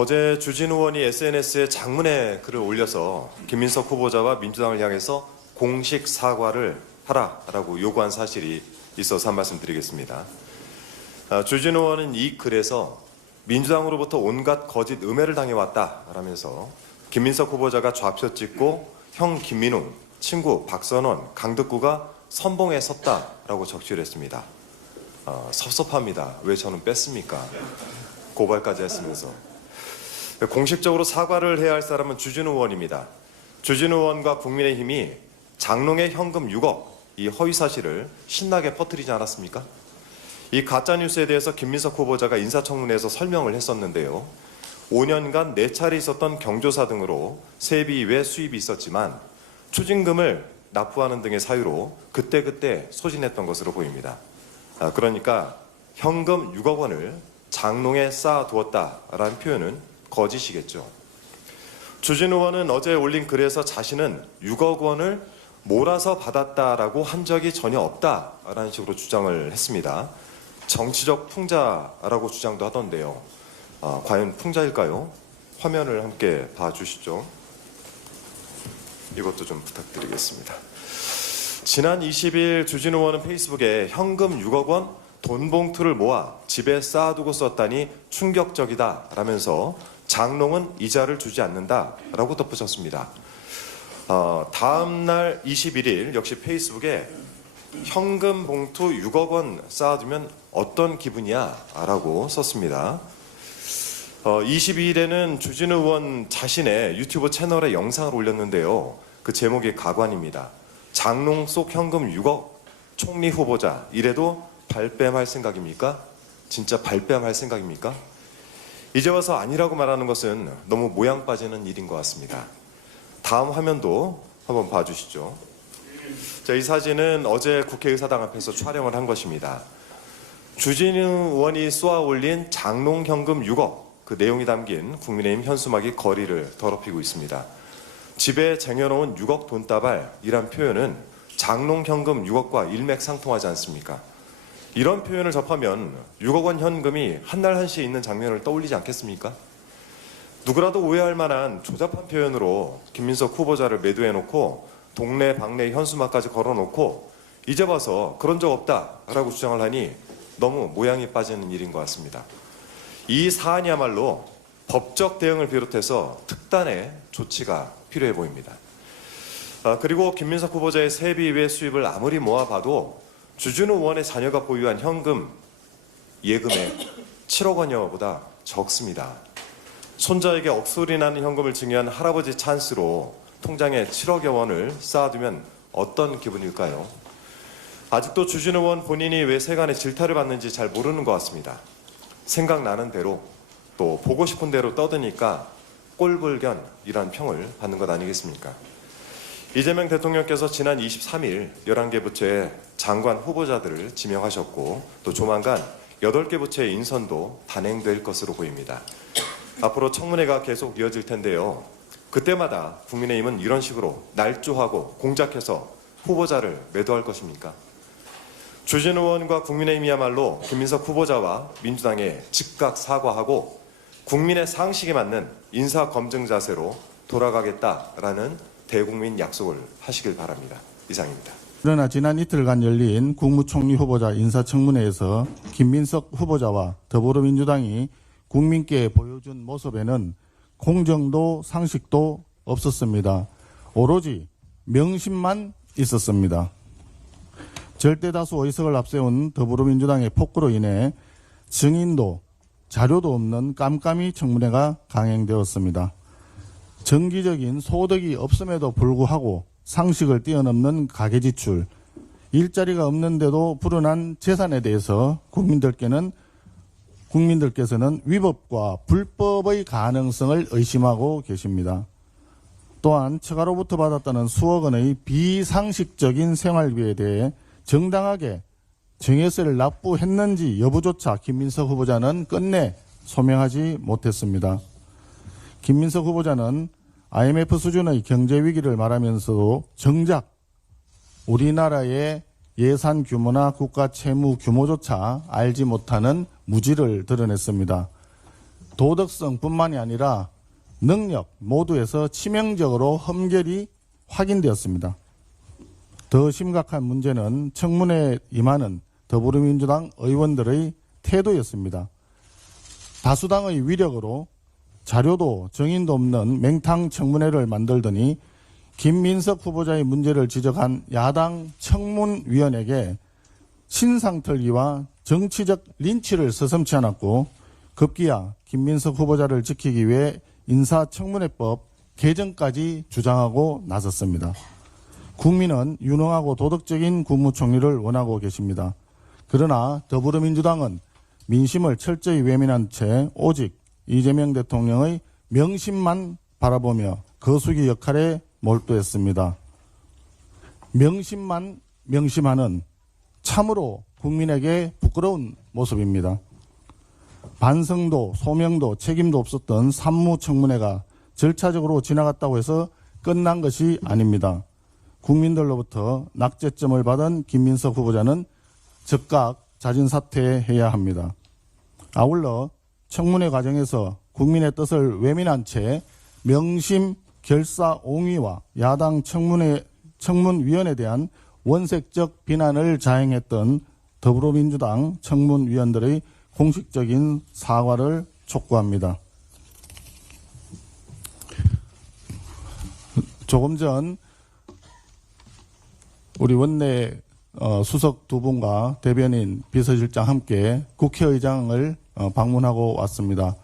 어제 주진우 의원이 SNS에 장문의 글을 올려서 김민석 후보자와 민주당을 향해서 공식 사과를 하라라고 요구한 사실이 있어서 한 말씀 드리겠습니다. 주진우 의원은 이 글에서 민주당으로부터 온갖 거짓 음해를 당해왔다라면서 김민석 후보자가 좌표 찍고 형 김민웅, 친구 박선원, 강덕구가 선봉에 섰다라고 적시를 했습니다. 섭섭합니다. 왜 저는 뺐습니까? 고발까지 했으면서. 공식적으로 사과를 해야 할 사람은 주진우 의원입니다. 주진우 의원과 국민의힘이 장롱에 현금 6억 이 허위 사실을 신나게 퍼뜨리지 않았습니까? 이 가짜뉴스에 대해서 김민석 후보자가 인사청문회에서 설명을 했었는데요. 5년간 4차례 있었던 경조사 등으로 세비 외 수입이 있었지만 추징금을 납부하는 등의 사유로 그때그때 소진했던 것으로 보입니다. 그러니까 현금 6억 원을 장롱에 쌓아두었다라는 표현은 거짓이겠죠. 주진우 의원은 어제 올린 글에서 자신은 6억 원을 몰아서 받았다라고 한 적이 전혀 없다라는 식으로 주장을 했습니다. 정치적 풍자라고 주장도 하던데요. 과연 풍자일까요? 화면을 함께 봐주시죠. 이것도 좀 부탁드리겠습니다. 지난 20일 주진우 의원은 페이스북에 현금 6억 원 돈 봉투를 모아 집에 쌓아두고 썼다니 충격적이다 라면서 장롱은 이자를 주지 않는다라고 덧붙였습니다. 다음 날 21일 역시 페이스북에 현금 봉투 6억 원 쌓아두면 어떤 기분이야? 라고 썼습니다. 22일에는 주진우 의원 자신의 유튜브 채널에 영상을 올렸는데요. 그 제목이 가관입니다. 장롱 속 현금 6억 총리 후보자 이래도 발뺌할 생각입니까? 진짜 발뺌할 생각입니까? 이제 와서 아니라고 말하는 것은 너무 모양 빠지는 일인 것 같습니다. 다음 화면도 한번 봐주시죠. 자, 이 사진은 어제 국회의사당 앞에서 촬영을 한 것입니다. 주진우 의원이 쏘아 올린 장롱 현금 6억 그 내용이 담긴 국민의힘 현수막이 거리를 더럽히고 있습니다. 집에 쟁여놓은 6억 돈다발이란 표현은 장롱 현금 6억과 일맥상통하지 않습니까? 이런 표현을 접하면 6억 원 현금이 한날 한시에 있는 장면을 떠올리지 않겠습니까? 누구라도 오해할 만한 조잡한 표현으로 김민석 후보자를 매도해놓고 동네 방네 현수막까지 걸어놓고 이제 와서 그런 적 없다라고 주장을 하니 너무 모양이 빠지는 일인 것 같습니다. 이 사안이야말로 법적 대응을 비롯해서 특단의 조치가 필요해 보입니다. 그리고 김민석 후보자의 세비 외 수입을 아무리 모아봐도 주진우 의원의 자녀가 보유한 현금 예금액 7억 원여보다 적습니다. 손자에게 억소리 나는 현금을 증여한 할아버지 찬스로 통장에 7억여 원을 쌓아두면 어떤 기분일까요? 아직도 주진우 의원 본인이 왜 세간의 질타를 받는지 잘 모르는 것 같습니다. 생각나는 대로 또 보고 싶은 대로 떠드니까 꼴불견이란 평을 받는 것 아니겠습니까? 이재명 대통령께서 지난 23일 11개 부처의 장관 후보자들을 지명하셨고 또 조만간 8개 부처의 인선도 단행될 것으로 보입니다. 앞으로 청문회가 계속 이어질 텐데요. 그때마다 국민의힘은 이런 식으로 날조하고 공작해서 후보자를 매도할 것입니까? 주진우 의원과 국민의힘이야말로 김민석 후보자와 민주당에 즉각 사과하고 국민의 상식에 맞는 인사검증 자세로 돌아가겠다라는 대국민 약속을 하시길 바랍니다. 이상입니다. 그러나 지난 이틀간 열린 국무총리 후보자 인사청문회에서 김민석 후보자와 더불어민주당이 국민께 보여준 모습에는 공정도 상식도 없었습니다. 오로지 명심만 있었습니다. 절대다수 의석을 앞세운 더불어민주당의 폭로로 인해 증인도 자료도 없는 깜깜이 청문회가 강행되었습니다. 정기적인 소득이 없음에도 불구하고 상식을 뛰어넘는 가계지출, 일자리가 없는데도 불어난 재산에 대해서 국민들께서는 위법과 불법의 가능성을 의심하고 계십니다. 또한 처가로부터 받았다는 수억 원의 비상식적인 생활비에 대해 정당하게 증여세를 납부했는지 여부조차 김민석 후보자는 끝내 소명하지 못했습니다. 김민석 후보자는 IMF 수준의 경제 위기를 말하면서도 정작 우리나라의 예산 규모나 국가 채무 규모조차 알지 못하는 무지를 드러냈습니다. 도덕성뿐만이 아니라 능력 모두에서 치명적으로 험결이 확인되었습니다. 더 심각한 문제는 청문회에 임하는 더불어민주당 의원들의 태도였습니다. 다수당의 위력으로 자료도 정인도 없는 맹탕 청문회를 만들더니 김민석 후보자의 문제를 지적한 야당 청문위원에게 신상털기와 정치적 린치를 서슴지 않았고 급기야 김민석 후보자를 지키기 위해 인사청문회법 개정까지 주장하고 나섰습니다. 국민은 유능하고 도덕적인 국무총리를 원하고 계십니다. 그러나 더불어민주당은 민심을 철저히 외면한 채 오직 이재명 대통령의 명심만 바라보며 거수기 역할에 몰두했습니다. 명심만 명심하는 참으로 국민에게 부끄러운 모습입니다. 반성도 소명도 책임도 없었던 산무청문회가 절차적으로 지나갔다고 해서 끝난 것이 아닙니다. 국민들로부터 낙제점을 받은 김민석 후보자는 즉각 자진 사퇴해야 합니다. 아울러 청문회 과정에서 국민의 뜻을 외면한 채 명심 결사옹위와 야당 청문위원에 대한 원색적 비난을 자행했던 더불어민주당 청문위원들의 공식적인 사과를 촉구합니다. 조금 전 우리 원내 수석 두 분과 대변인 비서실장 함께 국회의장을 방문하고 왔습니다.